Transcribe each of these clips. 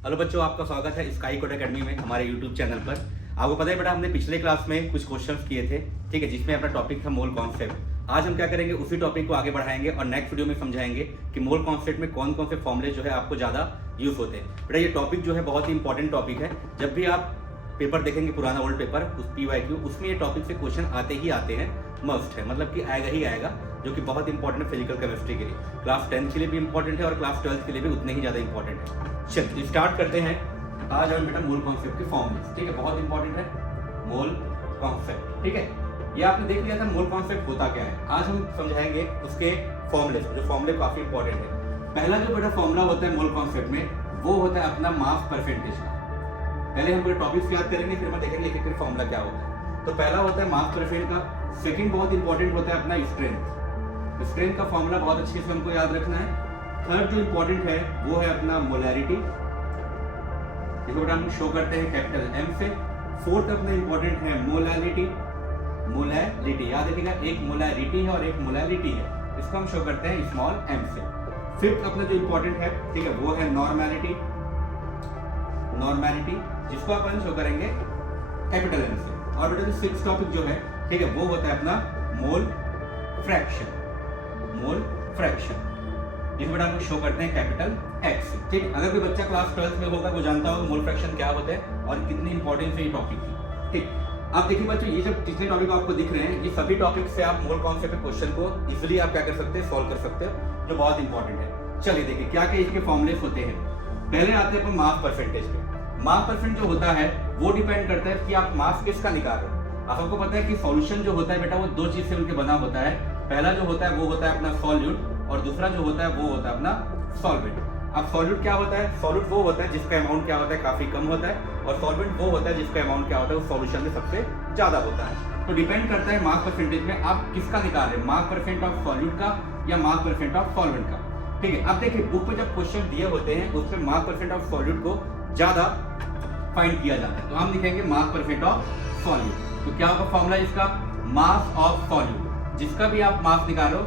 Hello बच्चों, आपका स्वागत है स्काई कोड एकेडमी में हमारे यूट्यूब चैनल पर। आपको पता है बेटा, हमने पिछले क्लास में कुछ क्वेश्चंस किए थे, ठीक है, जिसमें अपना टॉपिक था मोल कॉन्सेप्ट। आज हम क्या करेंगे, उसी टॉपिक को आगे बढ़ाएंगे और नेक्स्ट वीडियो में समझाएंगे कि मोल कॉन्सेप्ट में कौन कौन से फॉर्मूले जो है आपको ज़्यादा यूज होते हैं। बेटा ये टॉपिक जो है बहुत ही इंपॉर्टेंट टॉपिक है। जब भी आप पेपर देखेंगे, पुराना ओल्ड पेपर, उस PYQ, उसमें ये टॉपिक से क्वेश्चन आते हैं, मस्ट है, मतलब कि आएगा ही आएगा, जो कि बहुत इंपॉर्टेंट है फिजिकल केमिस्ट्री के लिए। क्लास 10 के लिए भी इंपॉर्टेंट है और क्लास 12 के लिए भी उतने ही ज़्यादा इंपॉर्टेंट है। चलिए स्टार्ट करते हैं। आज हम बेटा मोल कॉन्सेप्ट के फॉर्मूले, ठीक है, बहुत इंपॉर्टेंट है मोल कॉन्सेप्ट, ठीक है। ये आपने देख लिया था मोल कॉन्सेप्ट होता क्या है। आज हम समझाएंगे उसके फॉर्मूले, जो फॉर्मूले काफी इंपॉर्टेंट है। पहला जो बेटा फॉर्मूला होता है मोल कॉन्सेप्ट में, वो होता है अपना मास परसेंटेज का। पहले हम पूरे टॉपिक्स याद करेंगे, फिर हम देखेंगे कि फॉर्मूला क्या होता है। तो पहला होता है मास परसेंट का। सेकंड बहुत इंपॉर्टेंट होता है अपना स्ट्रेंथ। स्ट्रेंथ का फॉर्मूला बहुत अच्छे से हमको याद रखना है। थर्ड जो इंपॉर्टेंट है वो है अपना मोलैरिटी, इसको बेटा हम शो करते हैं कैपिटल M से। फोर्थ अपना इंपॉर्टेंट है मोलैलिटी। मोलैलिटी याद रखिएगा, एक मोलैरिटी है और एक मोलैलिटी है, इसको हम शो करते हैं स्मॉल m से। फिफ्थ अपना जो इंपॉर्टेंट है, ठीक है, वो है नॉर्मैलिटी। नॉर्मैलिटी जिसको अपन शो करेंगे कैपिटल M से। और बेटा जो सिक्स्थ टॉपिक जो है, ठीक है, वो होता है अपना मोल फ्रैक्शन। मोल फ्रैक्शन इसको बेटा हम शो करते हैं कैपिटल X। ठीक, अगर कोई बच्चा क्लास 12 में होगा, वो जानता होगा मोल फ्रैक्शन क्या होता है और कितनी इंपॉर्टेंस है ये टॉपिक की। ठीक, अब देखिए बच्चों, ये जब जितने टॉपिक आपको दिख रहे हैं, ये सभी टॉपिक से आप मोल कॉन्सेप्ट के क्वेश्चन को इजीली आप क्या कर सकते हैं, सॉल्व कर सकते हो, जो बहुत इंपॉर्टेंट है। चलिए देखिए क्या क्या इसके फॉर्मूलेस होते हैं। पहले आते हैं अपन मास परसेंटेज पे। मास परसेंट जो होता है वो डिपेंड करता है कि आप मास किसका निकाल रहे हो। आपको पता है कि सॉल्यूशन जो होता है बेटा, वो दो चीज से उनके बना होता है। पहला जो होता है वो होता है अपना सॉल्यूट, और दूसरा जो होता है वो होता है अपना सॉल्वेंट। अब सॉल्यूट क्या होता है? सॉल्यूट वो होता है जिसका अमाउंट क्या होता है, काफी कम होता है, और सॉल्वेंट वो होता है जिसका अमाउंट क्या होता है, वो सॉल्यूशन में सबसे ज्यादा होता है। तो डिपेंड करता है मास परसेंटेज में आप किसका निकाल रहे हैं, मास परसेंट ऑफ सॉल्यूट का या मास परसेंट ऑफ सॉल्वेंट का। ठीक है, अब देखिए बुक पे जब क्वेश्चन दिए होते हैं उसमें मास परसेंट ऑफ सॉल्यूट को ज्यादा फाइंड किया जाता है, तो हम लिखेंगे मास परसेंट ऑफ सॉल्यूट। तो क्या होगा फॉर्मूला इसका, मास ऑफ सॉल्यूट, जिसका भी आप मास निकालो,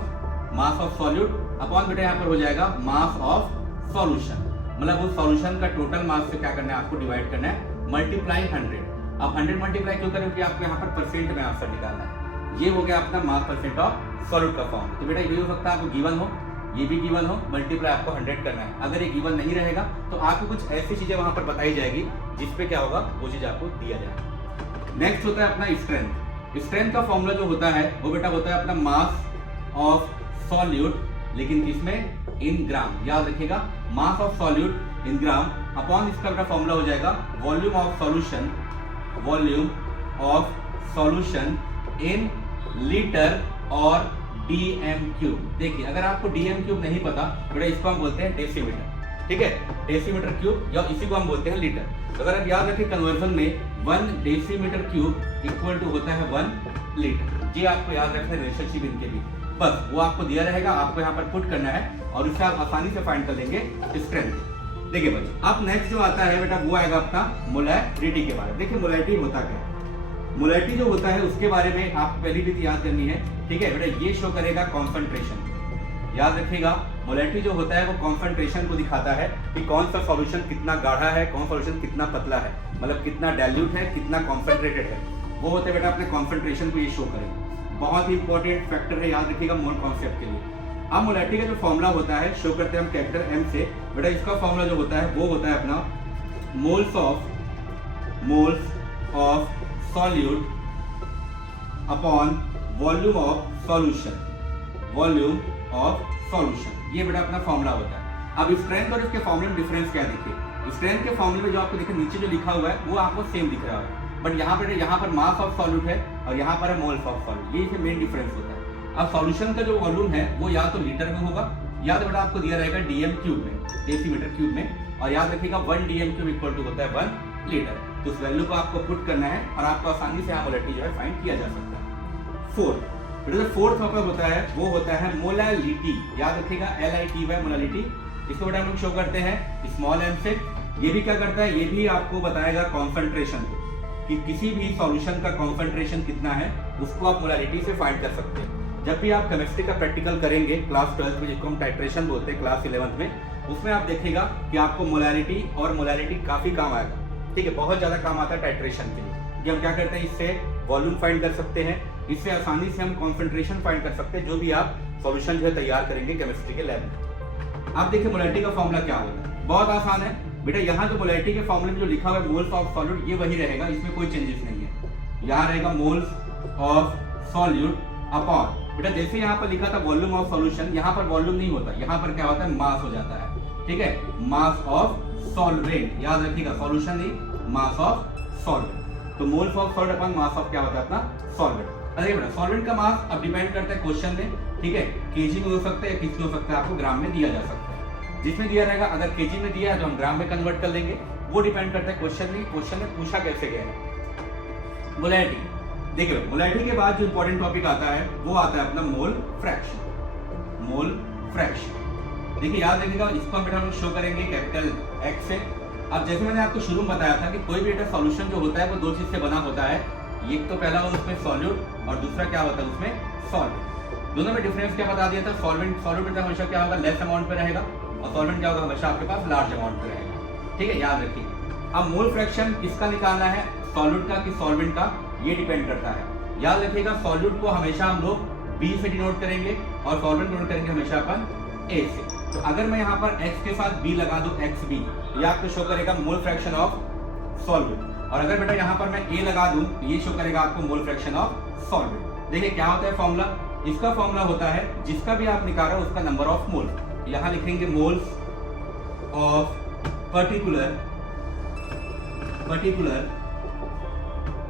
मास ऑफ सॉल्यूट अपॉन बेटा यहाँ पर हो जाएगा मास ऑफ सॉल्यूशन, मतलब उस सॉल्यूशन का टोटल मास से क्या करना है, आपको डिवाइड करना है, मल्टीप्लाई 100। अब 100 मल्टीप्लाई क्यों करें, क्योंकि आपको यहाँ पर परसेंट में आंसर निकालना है। ये हो गया अपना मास परसेंट ऑफ सॉल्यूट का फॉर्म। तो बेटा ये हो सकता है आपको गिवन हो, ये भी गिवन हो, मल्टीप्लाई आपको 100 करना है। अगर ये गिवन नहीं रहेगा तो आपको कुछ ऐसी चीजें वहां पर बताई जाएगी जिसपे क्या होगा, वो चीज आपको दिया जाएगा। नेक्स्ट होता है अपना स्ट्रेंथ। स्ट्रेंथ का फॉर्मूला जो होता है वो बेटा होता है अपना मास ऑफ सॉल्यूट, लेकिन इसमें इन ग्राम, याद रखिएगा, mass of solute in gram upon इसका बेटा फॉर्मूला हो जाएगा volume of solution, volume of solution in litre और DM क्यूब। देखिए अगर आपको DM क्यूब नहीं पता, बेटा इसको हम बोलते हैं डेसीमीटर, ठीक है, डेसीमीटर क्यूब, या इसी को हम बोलते हैं लीटर। तो अगर आप याद रखें कन्वर्जन में 1 डेसीमीटर क्यूब इक्वल टू होता है 1 लीटर। ये आपको याद रखना है, रिलेशनशिप इनके भी, बस वो आपको दिया रहेगा, आपको यहाँ पर पुट करना है और उससे आप आसानी से फाइंड कर लेंगे स्ट्रेंथ। देखिए बच्चों, अब नेक्स्ट जो आता है बेटा वो आएगा अपना मोलैरिटी के बारे में। देखिए मोलैरिटी होता क्या है, मोलैरिटी जो होता है उसके बारे में आपको पहली भी याद करनी है, ठीक है बेटा। ये शो करेगा कॉन्सेंट्रेशन, याद रखिएगा, मोलैरिटी जो होता है वो कॉन्सेंट्रेशन को दिखाता है कि कौन सा सॉल्यूशन कितना गाढ़ा है, कौन सॉल्यूशन कितना पतला है, मतलब कितना डाइल्यूट है, कितना कॉन्सेंट्रेटेड है, वो होते हैं बेटा अपने कॉन्सेंट्रेशन को ये शो करेगा। बहुत ही इंपॉर्टेंट फैक्टर है, याद रखिएगा मोल कॉन्सेप्ट के लिए। अब मोलैरिटी का जो फॉर्मूला होता है शो करते हैं हम कैपिटल M से। बेटा इसका फॉर्मूला जो होता है वो होता है अपना moles of solute upon volume of solution, volume of solution, ये बेटा अपना फॉर्मूला होता है। अब स्ट्रेंथ और इसके फॉर्मूले में डिफरेंस क्या है, देखिए स्ट्रेंथ के फॉर्मूले में जो आपको देखिए नीचे जो लिखा हुआ है वो आपको सेम दिख रहा है, बट यहाँ पर मास ऑफ सॉल्यूट है और यहाँ पर है मोल्स ऑफ सॉल्यूट, ये मेन डिफरेंस होता है। अब सॉल्यूशन का जो वॉल्यूम है वो या तो लीटर में होगा, या तो बेटा आपको दिया रहेगा DM क्यूब में, डेसीमीटर क्यूब में, और याद रखिएगा 1 DM क्यूब इक्वल टू होता है 1 लीटर। तो उस वैल्यू को आपको पुट करना है और आपको आसानी से यहाँ मोलैरिटी जो है फाइंड किया जा सकता है। फोर्थ टॉपिक होता है वो होता है मोलैलिटी, याद रखिएगा LITY मोलैलिटी। इसको बेटा हम लोग शो करते हैं स्मॉल m से। ये भी क्या करता है, ये भी आपको बताएगा कॉन्सेंट्रेशन को, कि किसी भी सॉल्यूशन का कॉन्सेंट्रेशन कितना है, उसको आप मोलैलिटी से फाइंड कर सकते हैं। जब भी आप केमिस्ट्री का प्रैक्टिकल करेंगे क्लास 12 में, जिसको हम टाइट्रेशन बोलते हैं क्लास 11 में, उसमें आप देखिएगा कि आपको मोलैरिटी और मोलैरिटी काफी काम आएगा, ठीक है, बहुत ज्यादा काम आता है टाइट्रेशन के लिए। कि हम क्या करते हैं, इससे वॉल्यूम फाइंड कर सकते हैं, इससे आसानी से हम कॉन्सेंट्रेशन फाइंड कर सकते हैं, जो भी आप सॉल्यूशन जो है तैयार करेंगे केमिस्ट्री के लैब में। आप देखिए मोलैरिटी का फॉर्मूला क्या होगा, बहुत आसान है बेटा। यहाँ जो मोलैरिटी के फॉर्मूले में जो लिखा हुआ है मोल्स ऑफ सॉल्यूट, ये वही रहेगा, इसमें कोई चेंजेस नहीं है। यहाँ रहेगा मोल्स ऑफ सॉल्यूट अपॉन, बेटा जैसे यहाँ पर लिखा था वॉल्यूम ऑफ सॉल्यूशन, यहाँ पर वॉल्यूम नहीं होता, यहाँ पर क्या होता है, मास हो जाता है, ठीक है, मास ऑफ सॉल्वेंट, याद रखिएगा, सॉल्यूशन नहीं, मास ऑफ सॉल्वेंट। तो moles of salt upon mass of क्या होता है अपना सॉल्वेंट। अरे बेटा सॉल्वेंट का मास अब डिपेंड करता है क्वेश्चन में, ठीक है, केजी में हो सकता है, किस में हो सकता है, आपको ग्राम में दिया जा सकता है। जिसमें दिया रहेगा, अगर केजी में दिया है तो हम ग्राम में कन्वर्ट कर लेंगे, वो डिपेंड करता है क्वेश्चन में, क्वेश्चन में पूछा कैसे गया है। मोलैरिटी देखिए, मोलैरिटी के बाद जो इंपॉर्टेंट टॉपिक आता है वो आता है अपना मोल फ्रैक्शन। मोल फ्रैक्शन देखिए याद रखिएगा, इसको हम बेटा हम शो करेंगे कैपिटल एक्स से। अब जैसे मैंने आपको शुरू में बताया था कि कोई भी बेटा सॉल्यूशन जो होता है वो दो चीज से बना होता है, एक तो पहला उसमें सॉल्यूट और दूसरा क्या होता है उसमें सॉल्वेंट। दोनों में डिफरेंस क्या बता दिया था, सॉल्वेंट बेटा हमेशा क्या होगा, लेस अमाउंट पे रहेगा, और सॉल्वेंट क्या होगा, हमेशा आपके पास लार्ज अमाउंट पे रहेगा, ठीक है, याद रखिए। अब मोल फ्रैक्शन किसका निकालना है, सॉल्यूट का कि सॉल्वेंट का, ये डिपेंड करता है। याद रखिएगा सॉल्यूट को हमेशा हम लोग बी से डिनोट करेंगे और सॉल्वेंट डिनोट करेंगे हमेशा अपन ए से। तो अगर मैं यहाँ पर x के साथ b लगा दूं, एक्स बी, ये आपको शो करेगा मोल फ्रैक्शन ऑफ सॉल्वेंट। और अगर बेटा यहाँ पर मैं a लगा दूं, ये शो करेगा आपको मोल फ्रैक्शन ऑफ सॉल्वेंट। देखिए क्या होता है फॉर्मूला, इसका फॉर्मूला होता है जिसका भी आप निकाल रहे हो उसका नंबर ऑफ मोल, यहाँ लिखेंगे मोल्स ऑफ पर्टिकुलर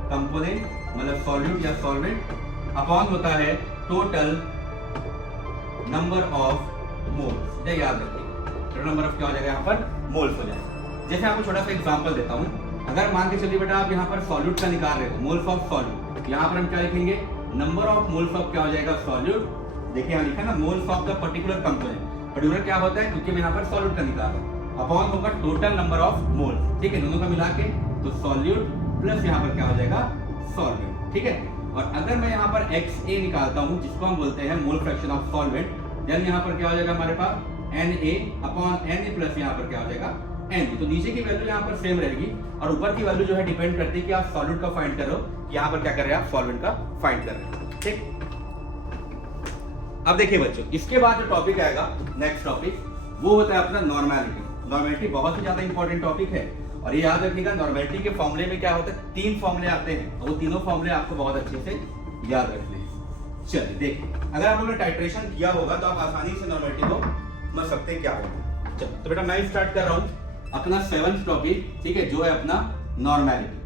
कंपोनेंट, मतलब सॉल्यूट या सॉल्वेंट, अपॉन होता है टोटल नंबर ऑफ मोल्स। ये याद रखिए, टोटल नंबर ऑफ क्या हो जाएगा, यहाँ पर मोल्स हो जाएगा। जैसे आपको छोटा सा एग्जांपल देता हूँ, अगर मान के चलिए बेटा आप यहाँ पर सॉल्यूट का निकाल रहे हो, मोल्स ऑफ सॉल्यूट, यहाँ पर हम क्या लिखेंगे, नंबर ऑफ मोल्स ऑफ क्या हो जाएगा सॉल्यूट। देखिए यहाँ लिखा ना moles of the particular component, particular क्या होता है क्योंकि मैं यहाँ पर सॉल्यूट का निकाल रहा हूँ, अपॉन होगा टोटल नंबर ऑफ मोल्स, ठीक है, दोनों का मिला के, तो सॉल्यूट प्लस यहाँ पर क्या हो जाएगा सॉल्वेंट, ठीक है। और अगर मैं यहाँ पर XA निकालता हूँ जिसको हम बोलते हैं mole fraction of solvent, then यहाँ पर क्या हो जाएगा हमारे पास Na अपॉन Na प्लस यहाँ पर क्या हो जाएगा N। तो नीचे की वैल्यू यहाँ पर सेम रहेगी और ऊपर की वैल्यू जो है डिपेंड करती है कि आप सॉल्यूट का फाइंड करो, यहाँ पर क्या कर रहे हैं आप सॉल्वेंट का फाइंड कर रहे हैं, ठीक। अब देखिए बच्चों, इसके बाद जो टॉपिक आएगा नेक्स्ट टॉपिक, वो होता है अपना नॉर्मेलिटी। नॉर्मेलिटी बहुत ही ज्यादा इंपॉर्टेंट टॉपिक है और ये याद रखिएगा, नॉर्मेलिटी के फॉर्मूले में क्या होता है, 3 फॉर्मूले आते हैं और वो तीनों फॉर्मूले आपको बहुत अच्छे से याद रखने हैं। चलिए देखिए, अगर आप लोगों ने टाइट्रेशन किया होगा तो आप आसानी से नॉर्मेलिटी को समझ सकते हैं क्या होगा। चलो तो बेटा मैं स्टार्ट कर रहा हूँ अपना 7th टॉपिक, ठीक है, जो है अपना नॉर्मेलिटी।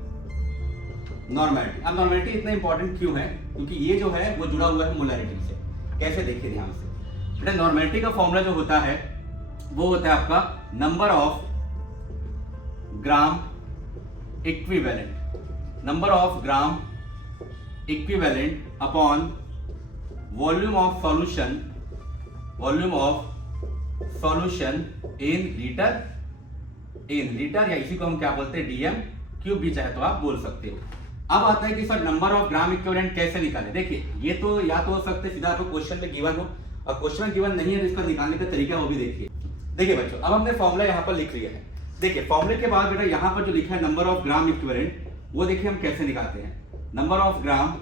नॉर्मेलिटी, अब नॉर्मेलिटी इतना इंपॉर्टेंट क्यों है, क्योंकि ये जो है वो जुड़ा हुआ है मोलैरिटी से। कैसे, देखिए ध्यान से बेटा, नॉर्मेलिटी का फॉर्मूला जो होता है वो होता है आपका number of gram equivalent, number of gram equivalent upon volume of solution, volume of solution in litre, या इसी को हम क्या बोलते हैं डीएम क्यूब भी चाहे तो आप बोल सकते हो। अब आता है कि sir number of gram equivalent कैसे निकालें। देखिए ये तो या तो हो सकता है सीधा आपको क्वेश्चन में गिवन हो, और क्वेश्चन में गिवन नहीं है तो इसका निकालने का तरीका वो भी देखिए। देखिए बच्चों, अब हमने फॉर्मूला यहाँ पर लिख लिया है। देखिए फॉर्मूले के बाद बेटा यहाँ पर जो लिखा है नंबर ऑफ ग्राम इक्विवेलेंट, वो देखिए हम कैसे निकालते हैं, नंबर ऑफ ग्राम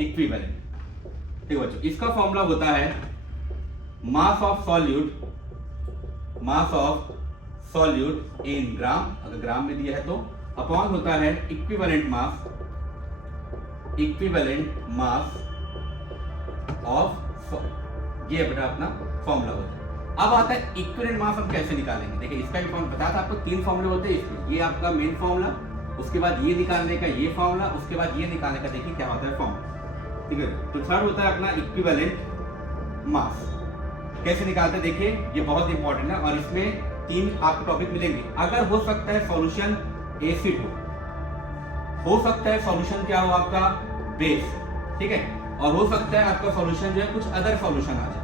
इक्विवेलेंट, ठीक है बच्चों। इसका फॉर्मूला होता है मास ऑफ सॉल्यूट इन ग्राम, अगर ग्राम में दिया है तो, अपॉन होता है इक्विवेलेंट मास ऑफ सॉल्यूट। ये बेटा अपना फॉर्मूला होता है। अब आता है इक्विवेलेंट मास हम कैसे निकालेंगे। देखिए इसका भी फॉर्मूला बताया था आपको, 3 फॉर्मूले होते हैं इसमें, ये आपका मेन फॉर्मूला, उसके बाद ये निकालने का ये फॉर्मूला, उसके बाद ये निकालने का देखिए क्या होता है फॉर्मूला, ठीक है। तो थर्ड होता है अपना इक्विवेलेंट मास। कैसे निकालते हैं देखिए, ये बहुत इंपॉर्टेंट है और इसमें 3 आपको टॉपिक मिलेंगे। अगर हो सकता है सॉल्यूशन एसिड हो सकता है सॉल्यूशन क्या हो आपका बेस, ठीक है, और हो सकता है आपका सॉल्यूशन जो है कुछ अदर सॉल्यूशन आ जाए,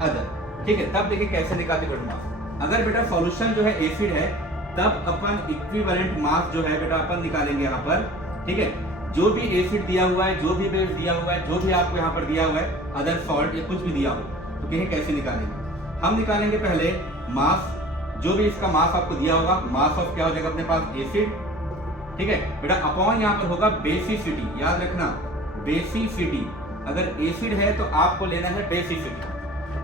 अदर, ठीक है। तब देखिए कैसे निकालते हैं मास। अगर बेटा सॉल्यूशन जो है एसिड है तब अपन इक्विवेलेंट मास जो है बेटा अपन निकालेंगे यहाँ पर, ठीक है। जो भी एसिड दिया हुआ है, जो भी बेस दिया हुआ है, जो भी आपको यहाँ पर दिया हुआ है, अदर सॉल्ट या कुछ भी दिया हो, तो कहें कैसे निकालेंगे। हम निकालेंगे पहले मास, जो भी इसका मास आपको दिया होगा, मास ऑफ क्या हो जाएगा अपने पास एसिड, ठीक है बेटा, अपॉन यहाँ पर होगा बेसिसिटी, याद रखना बेसिसिटी, अगर एसिड है तो आपको लेना है बेसिसिटी,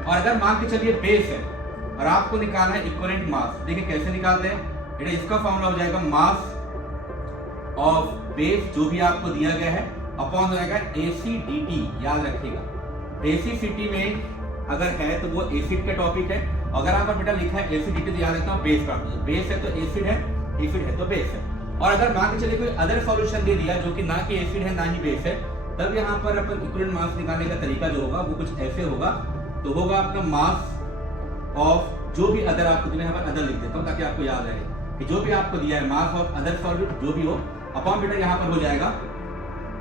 और अगर मान के चलिए बेस है और आपको निकालना है इक्विवेलेंट मास, देखिए कैसे निकालते हैं बेटा, इसका फॉर्मूला हो जाएगा मास ऑफ बेस जो भी आपको दिया गया है अपॉन हो जाएगा एसिडिटी, याद रखिएगा बेसिसिटी में अगर है तो वो एसिड का टॉपिक है, अगर आप बेटा लिखा है एसिडिटी तो याद रखना बेस का, बेस है तो एसिड है, एसिड है तो बेस है। और अगर मान के चलिए कोई अदर सॉल्यूशन दे दिया जो कि ना कि एसिड है ना ही बेस है, तब यहाँ पर अपन इक्विवेलेंट मास निकालने का तरीका जो होगा वो कुछ ऐसे होगा, तो होगा अपना मास ऑफ जो भी अदर आपको दिया है, यहाँ पर अदर लिख देता हूँ ताकि आपको याद रहे कि जो भी आपको दिया है मास ऑफ अदर सॉल्यूट जो भी हो अपॉन बेटा यहाँ पर हो जाएगा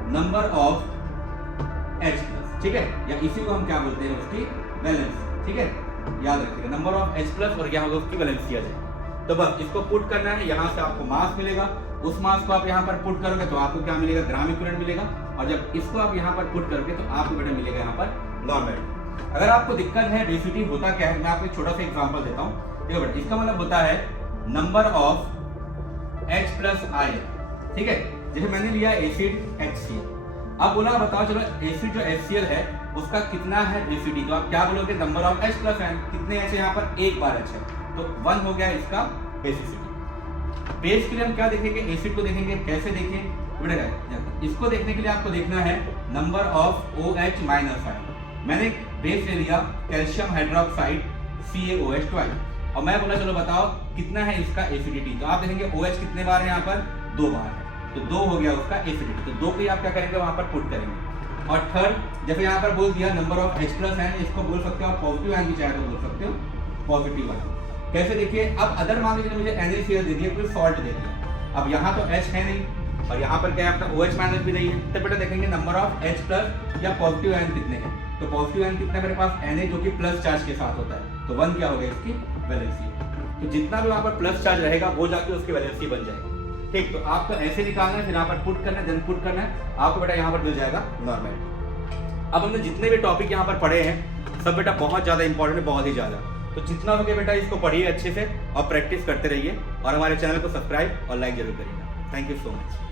नंबर ऑफ H प्लस, ठीक है, या इसी को हम क्या बोलते हैं उसकी वैलेंस, ठीक है, याद रखिएगा नंबर ऑफ H प्लस और यहाँ होगा उसकी वैलेंस किया जाएगा। तो बस इसको पुट करना है, यहाँ से आपको मास मिलेगा, उस मास को आप यहाँ पर पुट करोगे तो आपको क्या मिलेगा, ग्राम इक्विवेलेंट मिलेगा, और जब इसको आप यहाँ पर पुट करोगे तो आपको बेटा मिलेगा यहाँ पर नॉर्मल। अगर आपको दिक्कत है बेसिसिटी होता क्या है, मैं आपको एक छोटा सा एग्जांपल देता हूँ, देखो बेटा इसका मतलब होता है number of H plus ion, ठीक है, जैसे मैंने लिया एसिड HCl, अब बोला बताओ चलो एसिड जो HCl है उसका कितना है बेसिसिटी, तो आप क्या बोलोगे number of H plus ion, कितने H है यहाँ पर, एक बार H है, तो 1 हो गया इसका बेसिसिटी। बेस के लिए हम क्या देखेंगे, एसिड को देखेंगे, कैसे देखें बेटा, इसको देखने के लिए आपको देखना है number of OH minus ion, मैंने बेस ले लिया कैल्शियम हाइड्रोक्साइड CaOH ट्वाइस, और मैं बोला चलो बताओ कितना है इसका एसिडिटी, तो आप देखेंगे OH कितने बार है यहाँ पर, 2 बार है, तो 2 हो गया उसका एसिडिटी, तो 2 को आप क्या करेंगे वहां पर पुट करेंगे। और थर्ड जैसे यहाँ पर बोल दिया number of H plus ion, इसको बोल सकते हो आप पॉजिटिव आयन भी चाहे तो बोल सकते हो पॉजिटिव आयन, कैसे देखिए, अब अदर मान लीजिए मुझे NaCl दे दिया, कोई सॉल्ट दे दिया, अब यहाँ तो H है नहीं और यहाँ पर क्या है अपना OH माइनस भी नहीं है, तो बेटा देखेंगे नंबर ऑफ H प्लस या पॉजिटिव आयन कितने हैं, तो पॉजिटिव आयन कितना है मेरे पास Na जो कि प्लस चार्ज के साथ होता है, तो 1 क्या हो गया इसकी वैलेंसी, तो जितना भी वहाँ पर प्लस चार्ज रहेगा वो जाके उसकी वैलेंसी बन जाएगी, ठीक, तो आपको ऐसे निकालना है, फिर यहाँ पर पुट करना है, देन पुट करना है, आपको बेटा यहाँ पर मिल जाएगा नॉर्मल। अब हमने जितने भी टॉपिक यहाँ पर पढ़े हैं सब बेटा बहुत ज़्यादा इंपॉर्टेंट है, बहुत ही ज़्यादा, तो जितना हो गया बेटा इसको पढ़िए अच्छे से और प्रैक्टिस करते रहिए, और हमारे चैनल को सब्सक्राइब और लाइक जरूर करिएगा। Thank you so much.